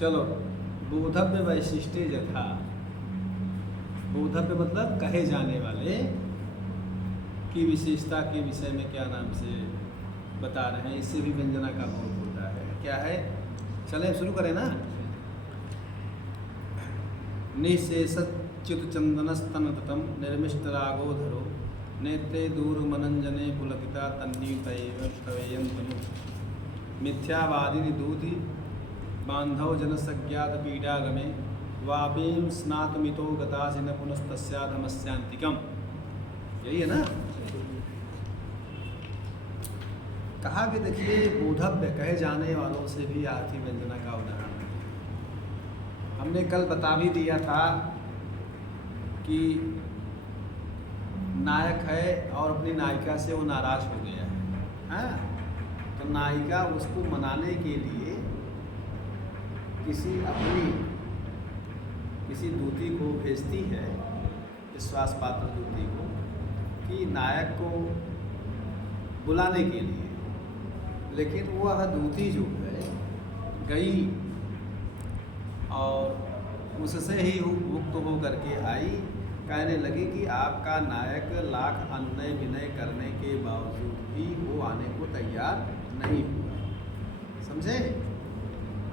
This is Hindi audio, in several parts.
चलो, बोधव्य वैशिष्टे यथा। बोधव्य मतलब कहे जाने वाले की विशेषता के विषय में क्या नाम से बता रहे हैं। इससे भी व्यंजना का बोध होता है। क्या है? चलें शुरू करें ना। निःशेषच्युत चंदनस्तनतटं निर्मिष्टरागोधरो नेत्रे दूरमनंजने पुलकिता तन्नीतैव तनु मिथ्यावादिनी दूति बांधव जनसज्ञात पीडागमे वापीं स्नातमितो गतासि न पुनस्तस्याधमस्यांतिकम्। यही है ना। कहा कि देखिए, बोधव्य कहे जाने वालों से भी आर्थिक व्यंजना का उदाहरण है। हमने कल बता भी दिया था कि नायक है और अपनी नायिका से वो नाराज हो गया है, हाँ? तो नायिका उसको मनाने के लिए किसी दूती को भेजती है, विश्वास पात्र दूती को, कि नायक को बुलाने के लिए। लेकिन वह दूती जो है गई और उससे ही मुक्त हो करके आई। कहने लगी कि आपका नायक लाख अन्य विनय करने के बावजूद भी वो आने को तैयार नहीं हुआ। समझे?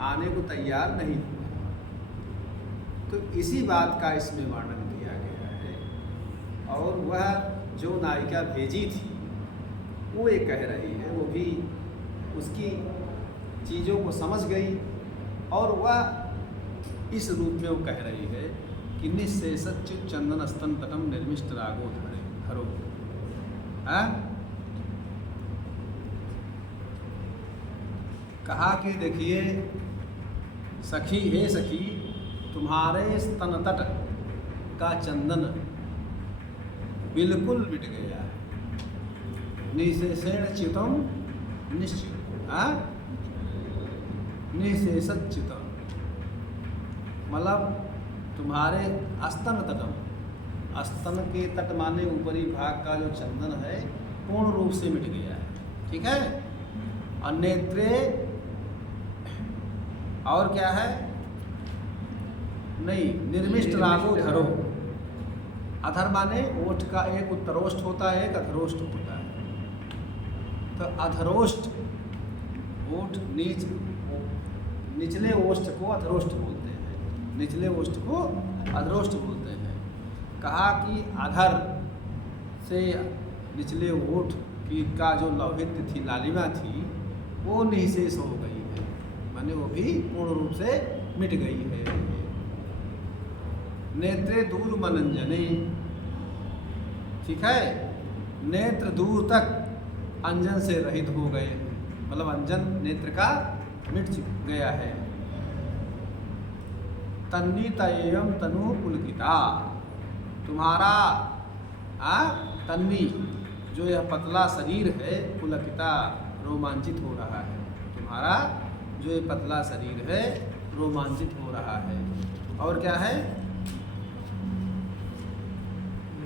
आने को तैयार नहीं हुआ। तो इसी बात का इसमें वर्णन किया गया है। और वह जो नायिका भेजी थी वो ये कह रही है, वो भी उसकी चीज़ों को समझ गई और वह इस रूप में वो कह रही है कि निःशेषच्युत चंदन स्तन तटम निर्मिष्ट रागो धरो। कहा कि देखिए सखी, हे सखी, तुम्हारे स्तन तट का चंदन बिल्कुल मिट गया है। निःशेषेण च्युतम निश्चित, निःशेषच्युतम मतलब तुम्हारे स्तन तटम, स्तन के तट माने ऊपरी भाग का जो चंदन है पूर्ण रूप से मिट गया है। ठीक है। और नेत्रे, और क्या है? नहीं, निर्मिष्ट रागो धरो। अधर माने ओठ का, एक उत्तरोष्ठ होता है, एक अधरोष्ठ होता है। तो अधरोष्ठ ओठ, निचले ओष्ठ को अधरोष्ठ बोलते हैं, निचले ओष्ठ को अधरोष्ठ बोलते हैं। कहा कि अधर से निचले ओठ की का जो लौहित्य थी, लालिमा थी, वो निःशेष हो गई है, माने वो भी पूर्ण रूप से मिट गई है। नेत्रे दूर मनंजने, ठीक है, नेत्र दूर तक अंजन से रहित हो गए, मतलब अंजन नेत्र का मिट गया है। तन्नीता एवं तनु पुलकिता, तुम्हारा तन्नी जो यह पतला शरीर है, पुलकिता रोमांचित हो रहा है। तुम्हारा जो ये पतला शरीर है रोमांचित हो रहा है। और क्या है?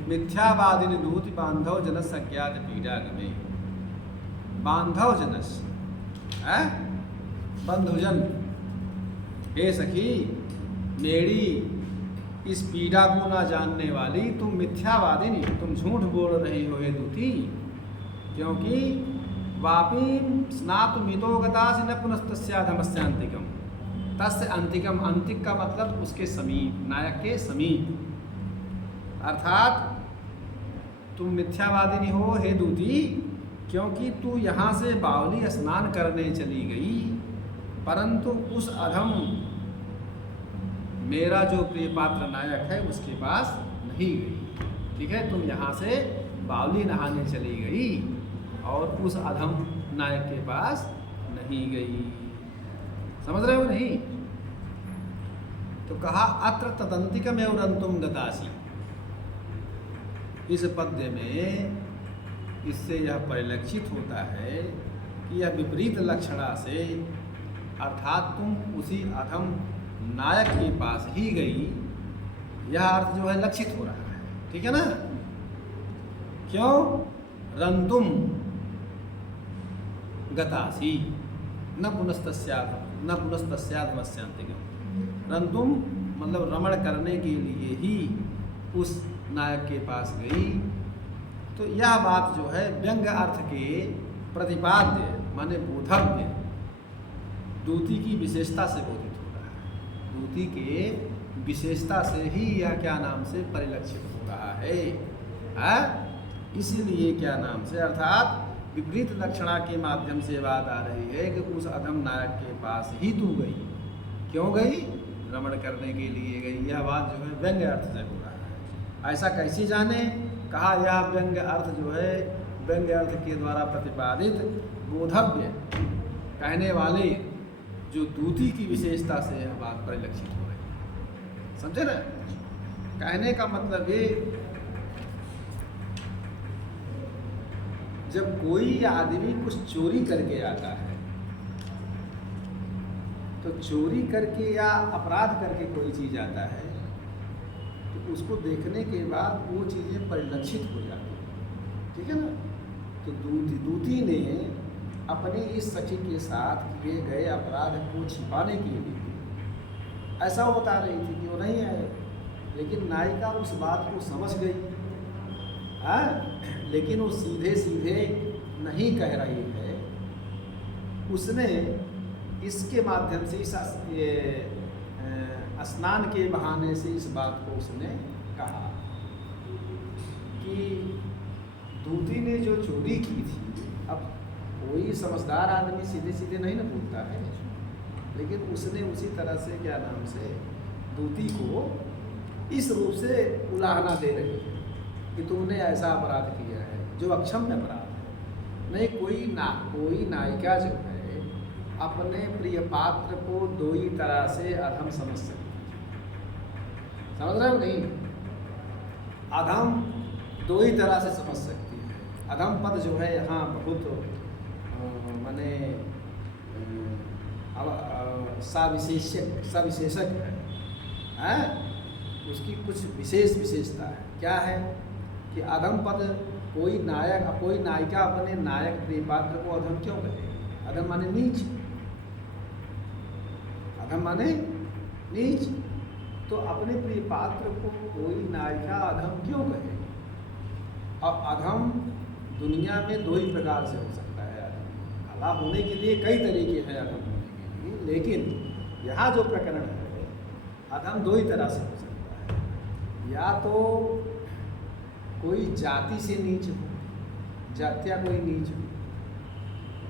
मिथ्यावादिनी दूति बांधव जनस अज्ञात पीडागमे। बांधव जनस, बंधुजन, हे सखी, मेरी इस पीड़ा को ना जानने वाली तुम मिथ्यावादिनी, तुम झूठ बोल रही हो हे दूती, क्योंकि वापी स्नातुमितो गतासि न पुनस्तस्याधमस्यांतिकम। तस्य अंतिकम, अंतिक का मतलब उसके समीप, नायक के समीप। अर्थात तुम मिथ्यावादिनी हो हे दूती, क्योंकि तू यहाँ से बावली स्नान करने चली गई, परंतु उस अधम मेरा जो प्रिय पात्र नायक है उसके पास नहीं गई। ठीक है, तुम यहाँ से बावली नहाने चली गई और उस अधम नायक के पास नहीं गई। समझ रहे हो नहीं? तो कहा अत्र तदंतिकम एवरंतुम गतासी। इस पद्य में इससे यह परिलक्षित होता है कि यह विपरीत लक्षणा से, अर्थात तुम उसी अधम नायक के पास ही गई, यह अर्थ जो है लक्षित हो रहा है। ठीक है ना? क्यों? रंतुम गतासी न पुनस्तस्याधम, न पुनस्तस्यात् वश्यांतिकम्। रंतुम मतलब रमण करने के लिए ही उस नायक के पास गई। तो यह बात जो है व्यंग अर्थ के प्रतिपाद्य माने बोधव्य दूती की विशेषता से बोधित हो रहा है। दूती के विशेषता से ही यह क्या नाम से परिलक्षित हो रहा है। इसीलिए क्या नाम से अर्थात विपरीत लक्षणा के माध्यम से बात आ रही है कि उस अधम नायक के पास ही तू गई। क्यों गई? रमण करने के लिए गई। यह बात जो है व्यंग्य अर्थ से हो रहा है। ऐसा कैसे जाने? कहा यह व्यंग्य अर्थ जो है व्यंग्य अर्थ के द्वारा प्रतिपादित बोधव्य कहने वाले जो दूती की विशेषता से यह बात परिलक्षित हो रही है। समझे ना? कहने का मतलब ये, जब कोई आदमी कुछ चोरी करके आता है तो चोरी करके या अपराध करके कोई चीज़ आता है तो उसको देखने के बाद वो चीज़ें परिलक्षित हो जाती हैं। ठीक है ना? तो दूती ने अपने इस सखी के साथ किए गए अपराध को छिपाने के लिए ऐसा वो बता रही थी कि वो नहीं आए, लेकिन नायिका उस बात को समझ गई। लेकिन वो सीधे सीधे नहीं कह रही है। उसने इसके माध्यम से इस स्नान के बहाने से इस बात को उसने कहा कि दूती ने जो चोरी की थी, अब कोई समझदार आदमी सीधे सीधे नहीं ना बोलता है, लेकिन उसने उसी तरह से क्या नाम से दूती को इस रूप से उलाहना दे रही है कि तुमने ऐसा अपराध किया है जो अक्षम्य अपराध है। नहीं, कोई नायिका जो है अपने प्रिय पात्र को दो ही तरह से अधम समझ सकती है। समझ रहे हो? नहीं, अधम दो ही तरह से समझ सकती है। अधम पद जो है यहाँ बहुत माने सविशेषक है। उसकी कुछ विशेषता है। क्या है कि अधम पद कोई नायिका अपने नायक प्रिय पात्र को अधम क्यों कहे? अधम माने नीच। अधम माने नीच। तो अपने प्रिय पात्र को कोई नायिका अधम क्यों कहे? अब अधम दुनिया में दो ही प्रकार से हो सकता है। कला होने के लिए कई तरीके हैं अधम होने के लिए, लेकिन यहाँ जो प्रकरण है अधम दो ही तरह से हो सकता है। या तो कोई जाति से नीच हो, जात्या कोई नीच हो,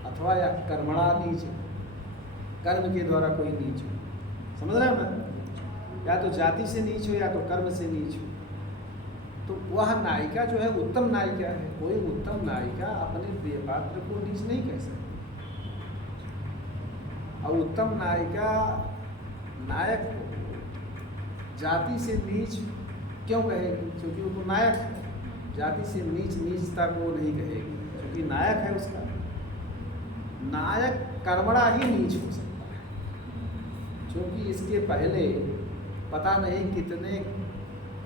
अथवा या कर्मणा नीच हो, कर्म के द्वारा कोई नीच हो। समझ रहे हैं मैं? या तो जाति से नीच हो या तो कर्म से नीच हो। तो वह नायिका जो है उत्तम नायिका है। कोई उत्तम नायिका अपने प्रिय पात्र को नीच नहीं कह सकती। और उत्तम नायिका नायक को जाति से नीच क्यों कहेगी? क्योंकि वो तो नायक है। जाति से नीचता को नहीं कहेगी क्योंकि नायक है उसका। नायक कर्मणा ही नीच हो सकता है, क्योंकि इसके पहले पता नहीं कितने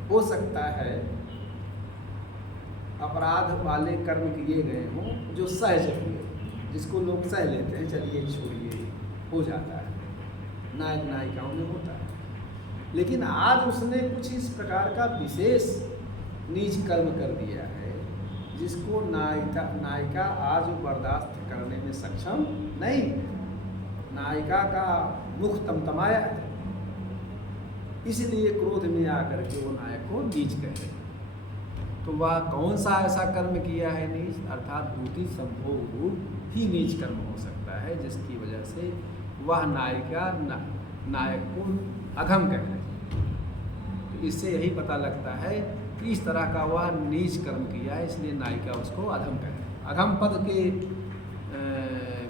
हो सकता है अपराध वाले कर्म किए गए हों जो सहज हुए, जिसको लोग सह लेते हैं, चलिए छोड़िए, हो जाता है, नायक नायिकाओं में होता है। लेकिन आज उसने कुछ इस प्रकार का विशेष नीच कर्म कर दिया है जिसको नायिका आज बर्दाश्त करने में सक्षम नहीं। नायिका का मुख तमतमाया है, इसलिए क्रोध में आकर के वो नायक को नीच कहे। तो वह कौन सा ऐसा कर्म किया है नीच? अर्थात दूती संभोग रूप ही नीच कर्म हो सकता है जिसकी वजह से वह नायिका नायक को अधम कह रही है। तो इससे यही पता लगता है कि इस तरह का वह नीच कर्म किया है, इसलिए नायिका उसको अधम कह रही है। अधम पद के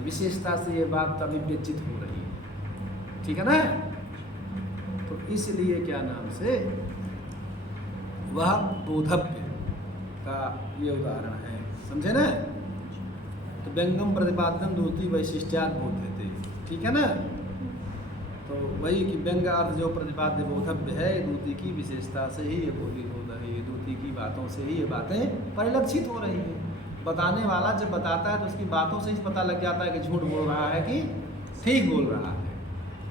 विशेषता से ये बात अभिव्यंजित हो रही है। ठीक है ना? तो इसलिए क्या नाम से वह बोधव्य का ये उदाहरण है। समझे ना? तो व्यंगम प्रतिपादन दूती वैशिष्ट्यात बोधते। ठीक है ना? तो वही कि व्यंग अर्थ जो प्रतिपाद्य बोधव्य है, दूती की विशेषता से ही ये बोली हो रही है, दूती की बातों से ही ये बातें परिलक्षित हो रही है। बताने वाला जब बताता है तो उसकी बातों से ही पता लग जाता है कि झूठ बोल रहा है कि ठीक बोल रहा है।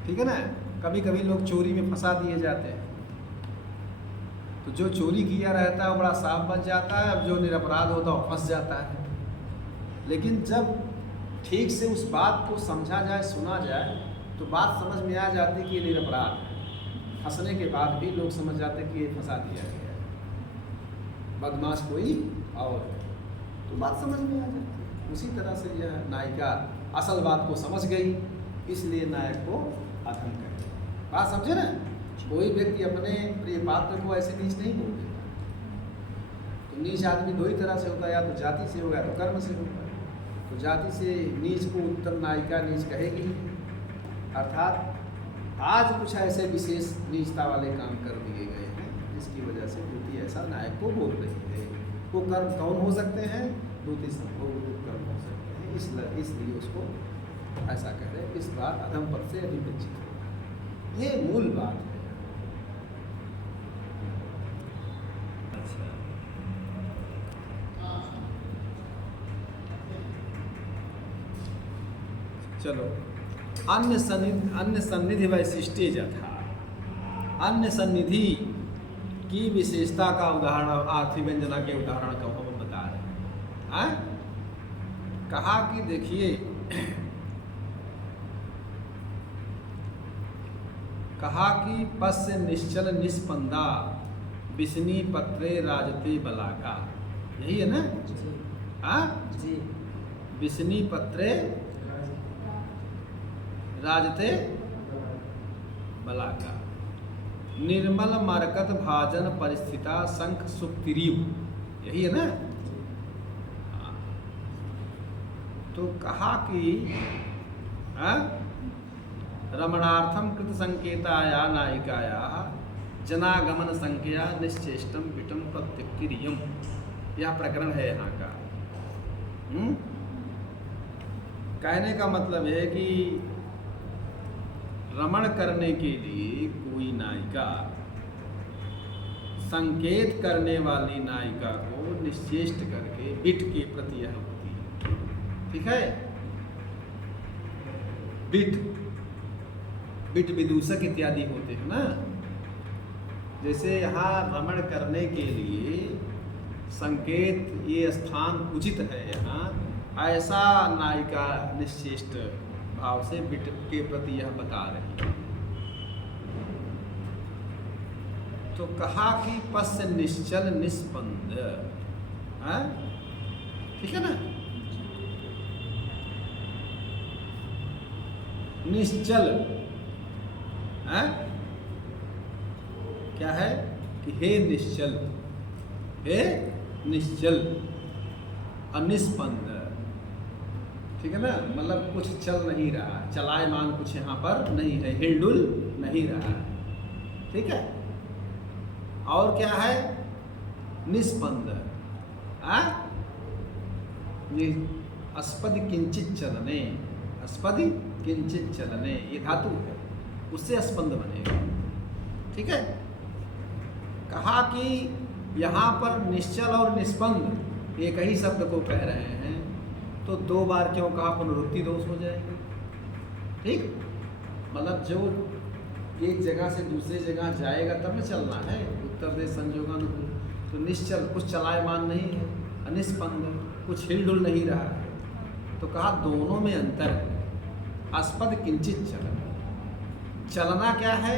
ठीक है ना। कभी कभी लोग चोरी में फंसा दिए जाते हैं, तो जो चोरी किया रहता है वो बड़ा साफ बच जाता है, अब जो निरपराध होता है वो फंस जाता है। लेकिन जब ठीक से उस बात को समझा जाए, सुना जाए, तो बात समझ में आ जाती है कि ये निरपराध है। फंसने के बाद भी लोग समझ जाते हैं कि ये फंसा दिया गया है, बदमाश कोई और है, तो बात समझ में आ जाती है। उसी तरह से यह नायिका असल बात को समझ गई, इसलिए नायक को अधम कर दिया। बात समझे ना। कोई व्यक्ति अपने प्रिय पात्र को ऐसे नीच नहीं बोल देता। तो नीच आदमी दो ही तरह से होता है, या तो जाति से होगा या तो कर्म से होगा। तो जाति से नीच को उत्तम नायिका नीच कहेगी, अर्थात आज कुछ ऐसे विशेष नीचता वाले काम कर दिए गए हैं जिसकी वजह से द्वितीय ऐसा नायक को बोल रही है। वो कर्म कौन हो सकते हैं? द्वितीय संभोग कर्म हो सकते हैं, इसलिए उसको ऐसा कह रहे हैं। इस बात अधम पद से अभिवंचित हो, ये मूल बात है। चलो, अन्य सन्निधि वैशिष्ट्य यथा, अन्य सन्निधि की विशेषता का उदाहरण आर्थिक व्यंजना के उदाहरण का हम बता रहे हैं। कहा कि देखिए, कहा कि पश्य निश्चल निस्पंदा विष्णि पत्रे राजते बलाका, यही है ना। हाँ जी, विष्णि पत्रे राजते बलाका, निर्मल मरकत भाजन परिस्थिता शंख सुप्तिरीव, यही है ना। तो कहा कि रमणार्थम कृत संकेताया नायिकाया जनागमन संख्या निश्चेष्टम विटम प्रत्यक्रियम, यह प्रकरण है यहाँ का। कहने का मतलब है कि रमण करने के लिए कोई नायिका संकेत करने वाली नायिका को निश्चेष्ट करके बिट के प्रति यह होती है। ठीक है, बिट विदूषक इत्यादि होते हैं ना। जैसे यहाँ रमण करने के लिए संकेत, ये स्थान उचित है यहाँ, ऐसा नायिका निश्चेष्ट भाव से बिट के प्रति यह बता रही है। तो कहा कि पश्य निश्चल निस्पंद, ठीक है ना। निश्चल क्या है कि हे निश्चल, हे निश्चल अनिस्पंद, ठीक है ना। मतलब कुछ चल नहीं रहा, चलायमान कुछ यहाँ पर नहीं है, हिलडुल नहीं रहा है। ठीक है। और क्या है? निस्पंद, अस्पद किंचित चलने, अस्पद किंचित चलने, ये धातु है, उससे स्पंद बनेगा। ठीक है। कहा कि यहाँ पर निश्चल और निस्पंद एक ही शब्द को कह रहे हैं, तो दो बार क्यों कहा? पुनरुक्ति दोष हो जाएगा। ठीक, मतलब जो एक जगह से दूसरे जगह जाएगा तब में चलना है, उत्तर देश संयोगानुकूल। तो निश्चल कुछ चलायमान नहीं है, अनिस्पंद कुछ हिलडुल नहीं रहा है। तो कहा दोनों में अंतर है। अस्पद किंचित चलना, चलना क्या है?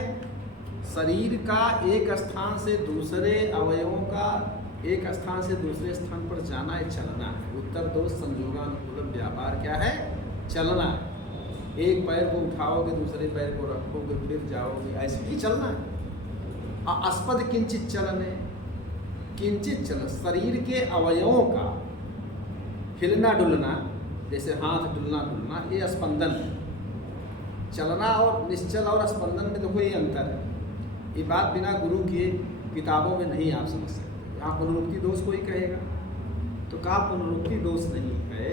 शरीर का एक स्थान से दूसरे अवयवों का एक स्थान से दूसरे स्थान पर जाना है, चलना है। उत्तर दोष संयोगानुकूल व्यापार क्या है? चलना है। एक पैर को उठाओगे, दूसरे पैर को रखोगे, फिर जाओगे, ऐसे ही चलना है। अस्पद किंचित चलने, किंचित चलन शरीर के अवयवों का हिलना डुलना, जैसे हाथ डुलना डुलना, ये स्पंदन है। चलना और निश्चल और स्पंदन में देखो ये अंतर है। ये बात बिना गुरु के किताबों में नहीं आप समझ सकते। यहाँ पुनरुक्ति दोष कोई कहेगा, तो कहा पुनरुक्ति दोष नहीं है,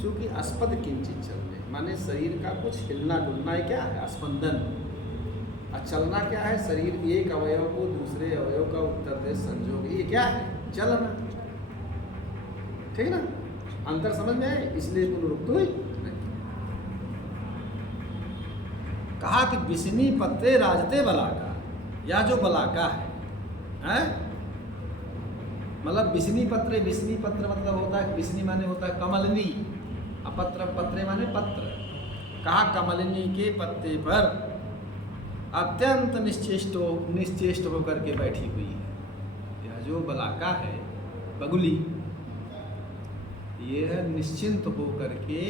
क्योंकि अस्पद किंचित चलने माने शरीर का कुछ हिलना डुलना है, क्या है? स्पंदन। और चलना क्या है? शरीर एक अवयव को दूसरे अवयव का उत्तर देश संयोग, ये क्या है? चलना। ठीक है ना, अंतर समझ में आए, इसलिए पुनरुक्ति नहीं। कहा कि बिस्नी पत्रे राजते बलाका, या जो बलाका है मतलब बिस्नी पत्र मतलब होता है, बिस्नी माने होता है कमलनी, अपत्र पत्रे माने पत्र। कहा कमलनी के पत्ते पर अत्यंत निश्चेष्ट होकर के बैठी हुई है। यह जो बलाका है बगुली, यह निश्चिंत होकर के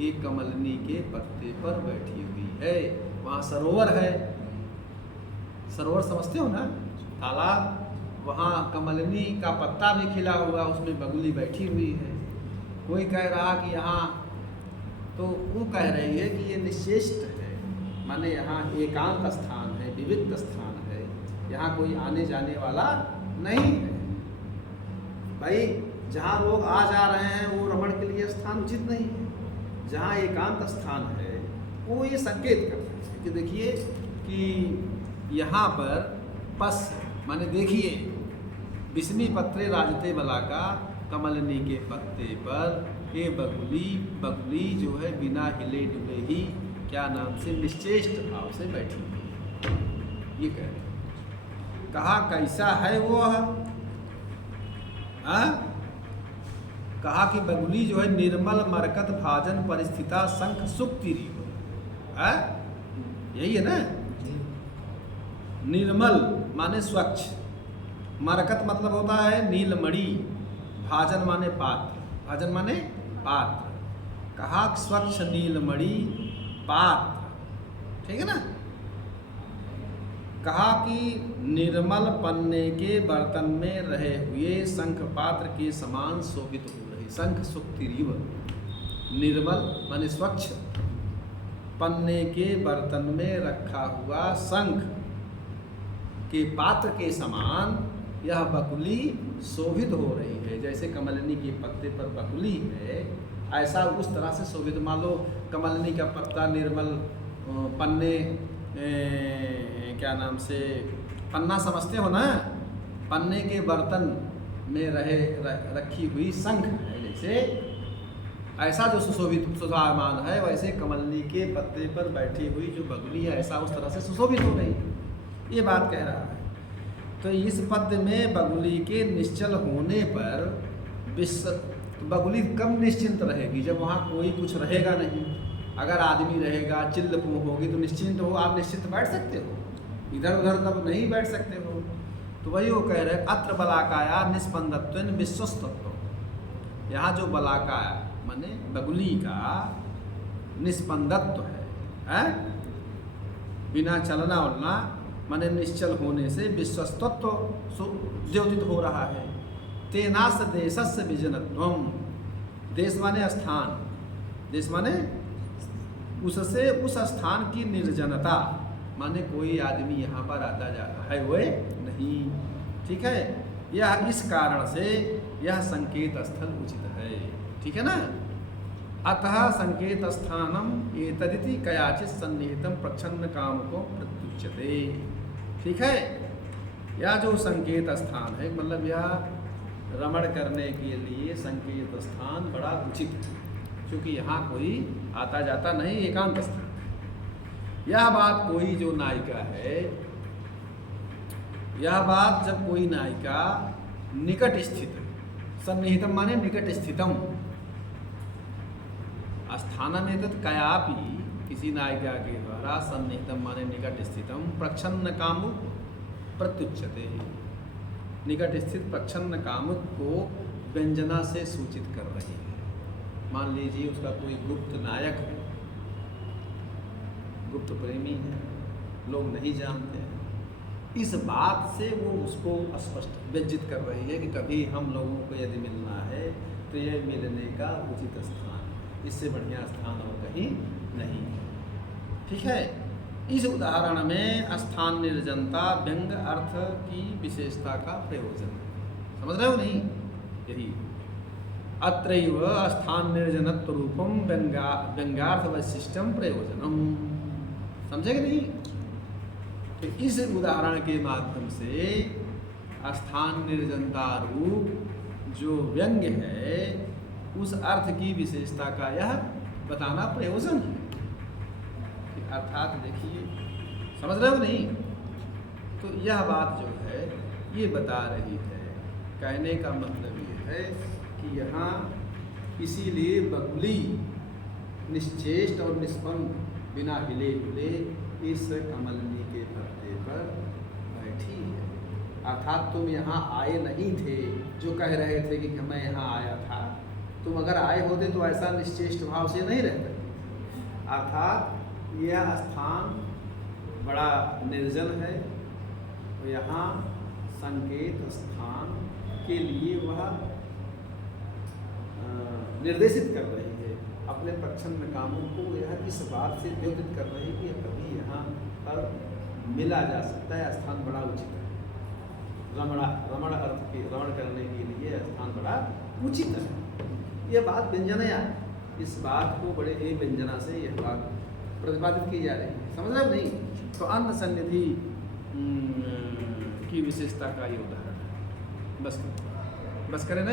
एक कमलनी के पत्ते पर बैठी हुई है। वहाँ सरोवर है, सरोवर समझते हो ना, तालाब, वहाँ कमलनी का पत्ता भी खिला हुआ, उसमें बगुली बैठी हुई है। कोई कह रहा कि यहाँ, तो वो कह रही है कि ये निश्चेष्ट है, माने यहाँ एकांत स्थान है, विविध स्थान है, यहाँ कोई आने जाने वाला नहीं है। भाई जहाँ लोग आ जा रहे हैं वो रमण के लिए स्थान उचित नहीं है। जहाँ एकांत स्थान है वो ये संकेत करता है कि देखिए कि यहाँ पर पस माने देखिए, बिस्मी पत्रे राजते बलाका, कमलनी के पत्ते पर ये बगुली जो है बिना हिले डुले ही क्या नाम से निश्चेष्ट भाव से बैठी हुई। ये कह रहे, कहा कैसा है वो, कहा कि बगुली जो है निर्मल मरकत भाजन परिस्थिता शंख सुक्ति, यही है ना। निर्मल माने स्वच्छ, मरकत मतलब होता है नीलमणि, भाजन माने पात्र, भाजन माने पात्र। कहा स्वच्छ नीलमणि पात्र, ठीक है ना। कहा कि निर्मल पन्ने के बर्तन में रहे हुए शंख पात्र के समान शोभित हो रही। शंख सुक्तिरीव, निर्मल माने स्वच्छ, पन्ने के बर्तन में रखा हुआ शंख के पात्र के समान यह बकुली शोभित हो रही है। जैसे कमलनी के पत्ते पर बकुली है, ऐसा उस तरह से शोभित। मान लो कमलनी का पत्ता निर्मल पन्ने, क्या नाम से, पन्ना समझते हो ना, पन्ने के बर्तन में रखी हुई शंख है, जैसे ऐसा जो सुशोभित सुशोभामान है, वैसे कमलनी के पत्ते पर बैठी हुई जो बगुली है ऐसा उस तरह से सुशोभित हो रही है। ये बात कह रहा है। तो इस पद में बगुली के निश्चल होने पर बगुली कम निश्चिंत रहेगी जब वहाँ कोई कुछ रहेगा नहीं। अगर आदमी रहेगा, चिल्ल होगी तो निश्चिंत हो, आप निश्चिंत बैठ सकते हो, इधर उधर तब नहीं बैठ सकते हो। तो वही वो कह रहे अत्र बलाकाया निस्पंदत्वेन विश्वस्तत्व। यहाँ जो बलाकाया माने बगुली का निस्पंदत्व है, बिना चलना उलना माने निश्चल होने से विश्वस्तत्व द्योतित हो रहा है। तेनास देशस्य विजनत्वम, देश माने स्थान, देश माने उससे उस स्थान की निर्जनता, माने कोई आदमी यहाँ पर आता जाता है वह नहीं, ठीक है। यह इस कारण से यह संकेत स्थल उचित है, ठीक है ना। अतः संकेत स्थानम एतदिति कयाचित सन्निहितम प्रच्छन्न काम को प्रत्युच्यते, ठीक है। यह जो संकेत स्थान है मतलब यह रमण करने के लिए संकेत स्थान बड़ा उचित है, क्योंकि यहाँ कोई आता जाता नहीं, एकांत स्थान है। यह बात कोई जो नायिका है, यह बात जब कोई नायिका निकट स्थित, सन्निहितम माने निकट स्थितम, स्थानम एतत् कयापि, किसी नायिका के द्वारा सन्निहितम माने निकट स्थितम प्रच्छन्न कामु प्रत्युच्यते, निकट स्थित प्रच्छन्न कामुक को व्यंजना से सूचित कर रही है। मान लीजिए उसका कोई गुप्त नायक है, गुप्त प्रेमी है, लोग नहीं जानते हैं, इस बात से वो उसको स्पष्ट व्यंजित कर रही है कि कभी हम लोगों को यदि मिलना है तो यह मिलने का उचित स्थान, इससे बढ़िया स्थान और कहीं नहीं है, ठीक है। इस उदाहरण में स्थान निर्जनता व्यंग अर्थ की विशेषता का प्रयोजन, समझ रहे हो नहीं, यही अत्रैव स्थान निर्जनत्व रूपम व्यंगार्थ वैशिष्टम प्रयोजनम, समझे कि नहीं। तो इस उदाहरण के माध्यम से स्थान निर्जनता रूप जो व्यंग है उस अर्थ की विशेषता का यह बताना प्रयोजन है। अर्थात देखिए, समझ रहे हो नहीं? तो यह बात जो है ये बता रही है, कहने का मतलब ये है कि यहाँ इसीलिए बगुली निश्चेष्ट और निष्पन्द बिना हिले डुले इस कमलनी के पत्ते पर बैठी है। अर्थात तुम यहाँ आए नहीं थे, जो कह रहे थे कि मैं यहाँ आया था, तुम अगर आए होते तो ऐसा निश्चेष्ट भाव से नहीं रहते। अर्थात यह स्थान बड़ा निर्जन है, तो यहाँ संकेत स्थान के लिए वह निर्देशित कर रही है, अपने प्रच्छन्न कामों को यह इस बात से द्योतित कर रही है कि कभी यहाँ पर मिला जा सकता है, स्थान बड़ा उचित है। रमण अर्थ के रमण करने के लिए स्थान बड़ा उचित है। यह बात व्यंजना, इस बात को बड़े ही व्यंजना से यह बात प्रतिपादित की जा रही है, समझ रहे हो नहीं? तो अंत सन्निधि की विशेषता का ये उदाहरण है। बस करें ना।